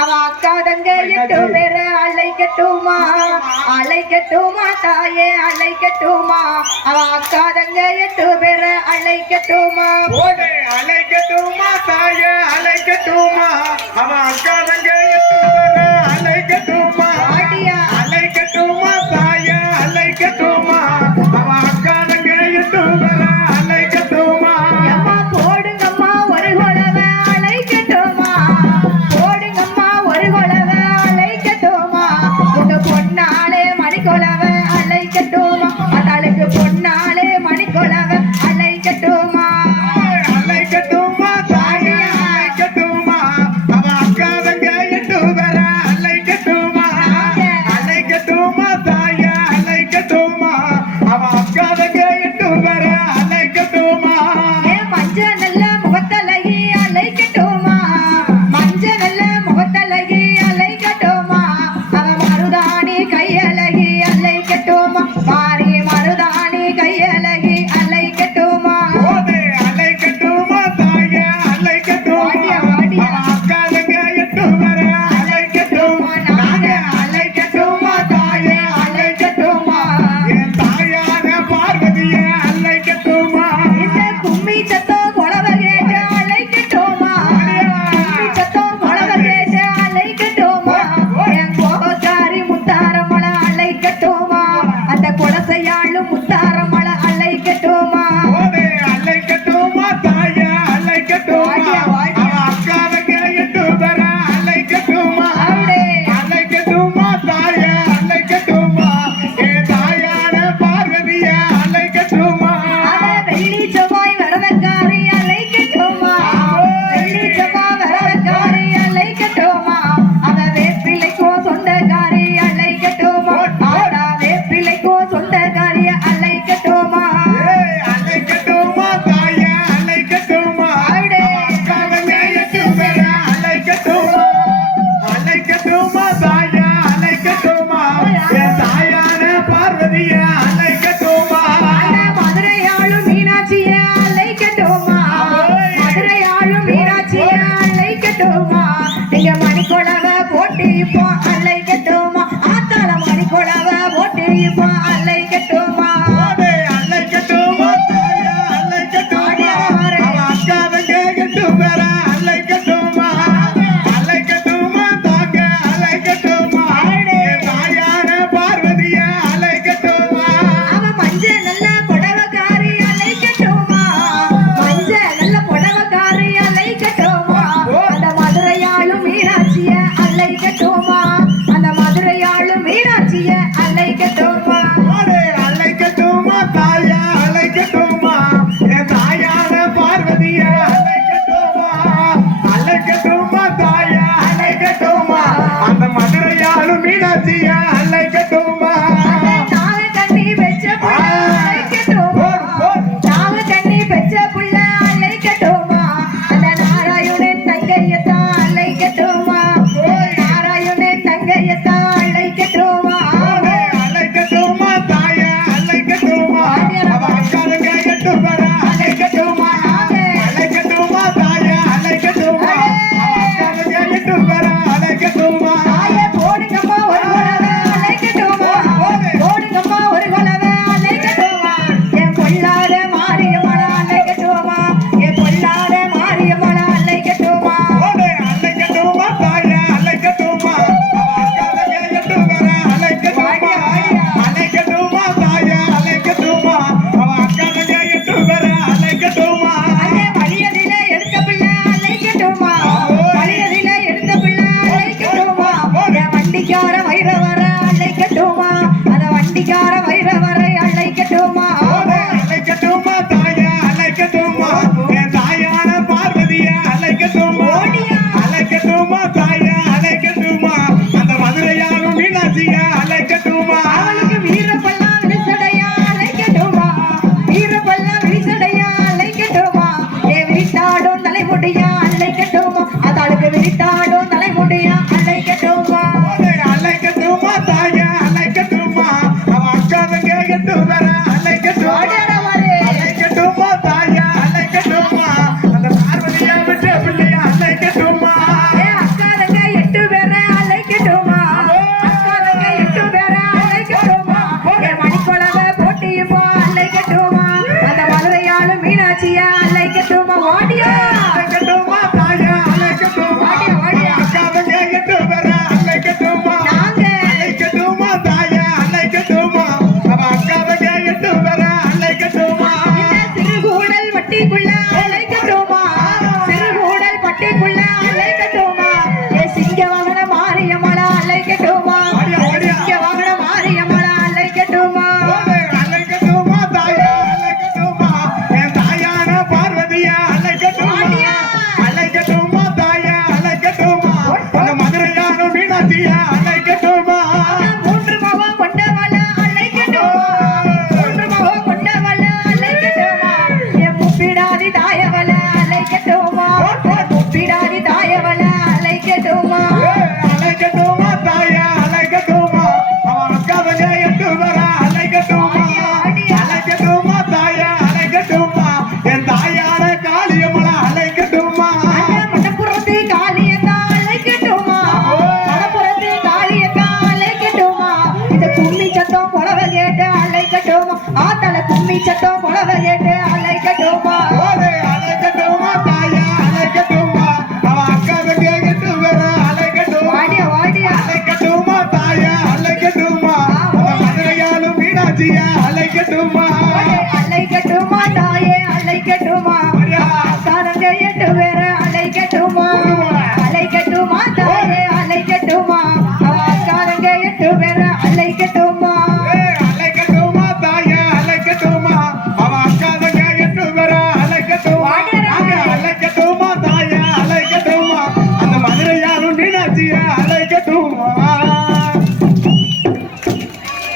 அவ அக்கா தங்க 8 பேரு அழைக்கட்டுமா அழைக்கட்டுமா தாயே அழைக்கட்டுமா அவ அக்கா தங்க 8 பேரு அழைக்கட்டுமா அழைக்கட்டுமா தாயே அழைக்கட்டுமா அவ அக்கா தங்க 8 பேரு அழைக்கட்டுமா அழைக்கட்டுமா தாயே அழைக்கட்டுமா அவ அக்கா தங்க 8 பேரு அழைக்கட்டுமா போடுங்கம்மா ஒரு குலவை அழைக்கட்டுமா போடுங்கம்மா ஒரு குலவை அழைக்கட்டுமா உங்க பொன்னாலே மணிக்குலவை அழைக்கட்டுமா அதாளுக்கு பொன்னாலே மணிக்குலவை அழைக்கட்டுமா அழைக்கட்டுமா தாயே அழைக்கட்டுமா அவ அக்கா தங்க 8 பேரு அழைக்கட்டுமா அழைக்கட்டுமா தாயே அழைக்கட்டுமா அவ அக்கா தங்க 8 பேரு அழைக்கட்டுமா மஞ்ச நல்ல முகத்தழகி அழைக்கட்டுமா மஞ்ச நல்ல முகத்தழகி அழைக்கட்டுமா அவ மருதாணி கையழகி அழைக்கட்டுமா மாறி மருதாணி கையழகி அழைக்கட்டுமா அழைக்கட்டுமா தாயே அழைக்கட்டுமா அக்கா தங்க 8 பேரு அழைக்கட்டுமா நாங்க அழைக்கட்டுமா தாயே அழைக்கட்டுமா என் தாயான பார்வதியே அழைக்கட்டுமா இந்த கும்மி சத்தம் குலவை கேட்டு அழைக்கட்டுமா கும்மி சத்தம் குலவை கேட்டு அழைக்கட்டுமா என் கோபக்காரி முத்தாரமலை அழைக்கட்டுமா அந்த குலசையாளும் முத்தாரமலை அழைக்கட்டுமா அழைக்கட்டுமா தாயே அழைக்கட்டுமா அக்கா தங்க 8 பேரு அழைக்கட்டுமா அழைக்கட்டுமா தாயே அழைக்கட்டுமா என் தாயான பார்வதியே அழைக்கட்டுமா வெள்ளி செவ்வாய் வரவக்காரி அழைக்கட்டுமா வெள்ளி செவ்வாய் வரவக்காரி அழைக்கட்டுமா அவ வேப்பிலைக்கும் சொந்தக்காரி அழைக்கட்டுமா ஆடா வேப்பிலைக்கும் சொந்தக்காரி அழைக்கட்டுமா அழைக்கட்டுமா தாயே அழைக்கட்டுமா அக்கா தங்க 8 பேரு அழைக்கட்டுமா அழைக்கட்டுமா தாயே அழைக்கட்டுமா என் தாயான பார்வதியே அழைக்கட்டுமா மதுரையாளும் மீனாட்சிய அழைக்கட்டுமா மதுரையாளும் மீனாட்சிய அழைக்கட்டுமா நீங்க மணிக்குழவை போட்டு இப்போ அழைக்கட்டுமா ஆத்தாள மணிக்குழவை போட்டு இப்போ அழைக்கட்டுமா அழைக்கட்டுமா தாயே அழைக்கட்டுமா அவ அக்கா தங்க 8 பேரு அழைக்கட்டுமா அழைக்கட்டுமா தாங்க அழைக்கட்டுமா என் தாயான பார்வதியே அழைக்கட்டுமா அவ மஞ்ச நல்ல புடவக்காரி அழைக்கட்டுமா மஞ்ச நல்ல புடவக்காரி அழைக்கட்டுமா அந்த மதுரையாளும் மீனாட்சிய அழைக்கட்டுமா அந்த மதுரையாளும் மீனாட்சிய அழைக்கட்டுமா அழைக்கட்டுமா தாயே அழைக்கட்டுமா என் தாயான பார்வதியே அழைக்கட்டுமா அழைக்கட்டுமா தாயே அழைக்கட்டுமா அந்த மதுரையாளும் மீனாட்சியே அழைக்கட்டுமா நாக கண்ணி பெற்ற புள்ள அழைக்கட்டுமா நாக கண்ணி பெற்ற புள்ள அழைக்கட்டுமா அந்த நாராயணன் தங்கையத்தான் அழைக்கட்டுமா நாராயணன் அழைக்கட்டுமா